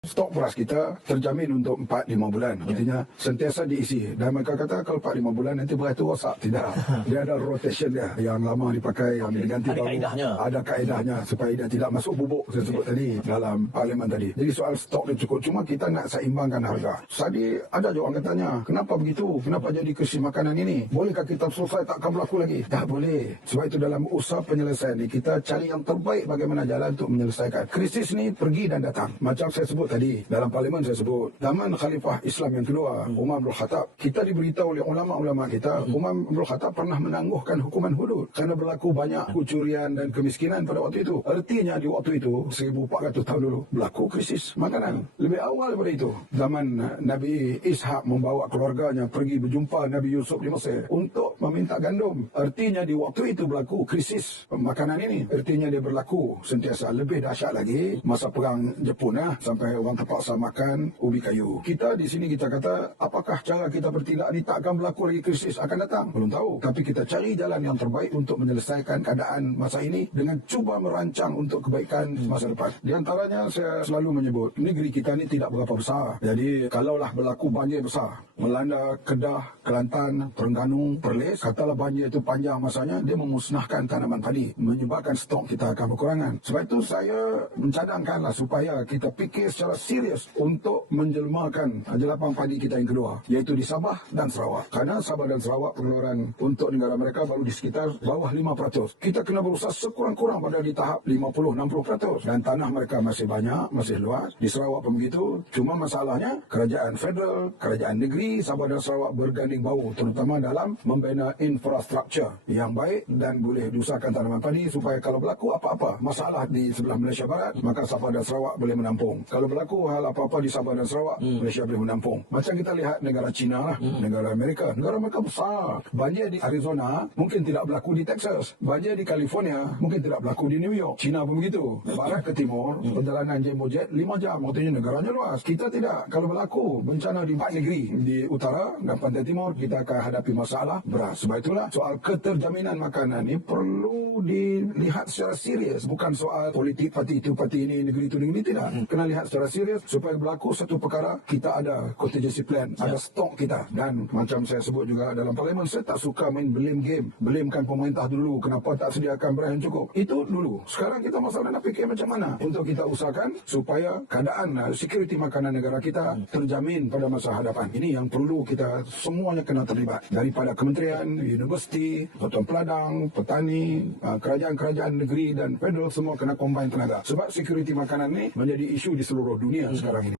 Stok beras kita terjamin untuk 4-5 bulan. Artinya sentiasa diisi. Dan mereka kata kalau 4-5 bulan nanti beras itu rosak. Tidak. Dia ada rotation dia. Yang lama dipakai, yang diganti Ada baru. kaedahnya. Ada kaedahnya supaya dia tidak masuk bubuk saya sebut tadi dalam parlimen tadi. Jadi soal stok dia cukup. Cuma kita nak seimbangkan harga. Tadi ada juga orang katanya, kenapa begitu? Kenapa jadi krisis makanan ini? Bolehkah kita selesai takkan berlaku lagi? Tak boleh. Sebab itu dalam usaha penyelesaian ini kita cari yang terbaik bagaimana jalan untuk menyelesaikan. Krisis ini pergi dan datang. Macam saya sebut tadi, dalam parlimen saya sebut, zaman Khalifah Islam yang kedua, Umar bin Khattab, kita diberitahu oleh ulama-ulama kita, Umar bin Khattab pernah menangguhkan hukuman hudud kerana berlaku banyak kucurian dan kemiskinan pada waktu itu. Artinya di waktu itu, 1400 tahun dulu, berlaku krisis makanan. Lebih awal daripada itu, zaman Nabi Ishaq membawa keluarganya pergi berjumpa Nabi Yusuf di Mesir untuk meminta gandum. Artinya di waktu itu berlaku krisis makanan ini. Artinya dia berlaku sentiasa. Lebih dahsyat lagi masa perang Jepun sampai orang terpaksa makan ubi kayu. Kita di sini kita kata, apakah cara kita bertindak ni takkan berlaku lagi krisis akan datang? Belum tahu. Tapi kita cari jalan yang terbaik untuk menyelesaikan keadaan masa ini dengan cuba merancang untuk kebaikan masa depan. Di antaranya saya selalu menyebut, negeri kita ni tidak berapa besar. Jadi kalaulah berlaku banjir besar, melanda Kedah, Kelantan, Terengganu, Perlis, katalah banjir itu panjang masanya, dia memusnahkan tanaman padi, menyebabkan stok kita akan berkurangan. Sebab itu saya mencadangkanlah supaya kita fikir secara serius untuk menjelmakan jelapang padi kita yang kedua, iaitu di Sabah dan Sarawak. Karena Sabah dan Sarawak pengeluaran untuk negara mereka baru di sekitar bawah 5%. Kita kena berusaha sekurang-kurang pada di tahap 50-60%. Dan tanah mereka masih banyak, masih luas. Di Sarawak pun begitu. Cuma masalahnya kerajaan federal, kerajaan negeri Sabah dan Sarawak berganding bahu, terutama dalam membina infrastruktur yang baik dan boleh diusahakan tanaman padi supaya kalau berlaku apa-apa masalah di sebelah Malaysia Barat, maka Sabah dan Sarawak boleh menampung. Kalau berlaku hal apa-apa di Sabah dan Sarawak, Malaysia boleh menampung. Macam kita lihat negara China lah, negara Amerika. Negara mereka besar. Banjir di Arizona mungkin tidak berlaku di Texas. Banjir di California mungkin tidak berlaku di New York. China pun begitu. Barat ke timur, perjalanan jembo jet 5 jam. Artinya negaranya luas. Kita tidak. Kalau berlaku bencana di 4 negeri, di utara dan pantai timur, kita akan hadapi masalah beras. Sebab itulah soal keterjaminan makanan ini perlu dilihat secara serius. Bukan soal politik parti itu, parti ini, negeri itu, negeri tidak. Kena lihat secara serius supaya berlaku satu perkara, kita ada contingency plan, ada stok kita. Dan macam saya sebut juga dalam parlimen, saya tak suka main blame game. Blamekan pemerintah dulu, kenapa tak sediakan beras yang cukup. Itu dulu. Sekarang kita masalah nak fikir macam mana untuk kita usahakan supaya keadaan security makanan negara kita terjamin pada masa hadapan. Ini yang perlu kita semuanya kena terlibat. Daripada kementerian, universiti, Pertuan Peladang, petani, kerajaan-kerajaan negeri dan federal, semua kena combine tenaga. Sebab security makanan ni menjadi isu di seluruh dunia sekarang ini.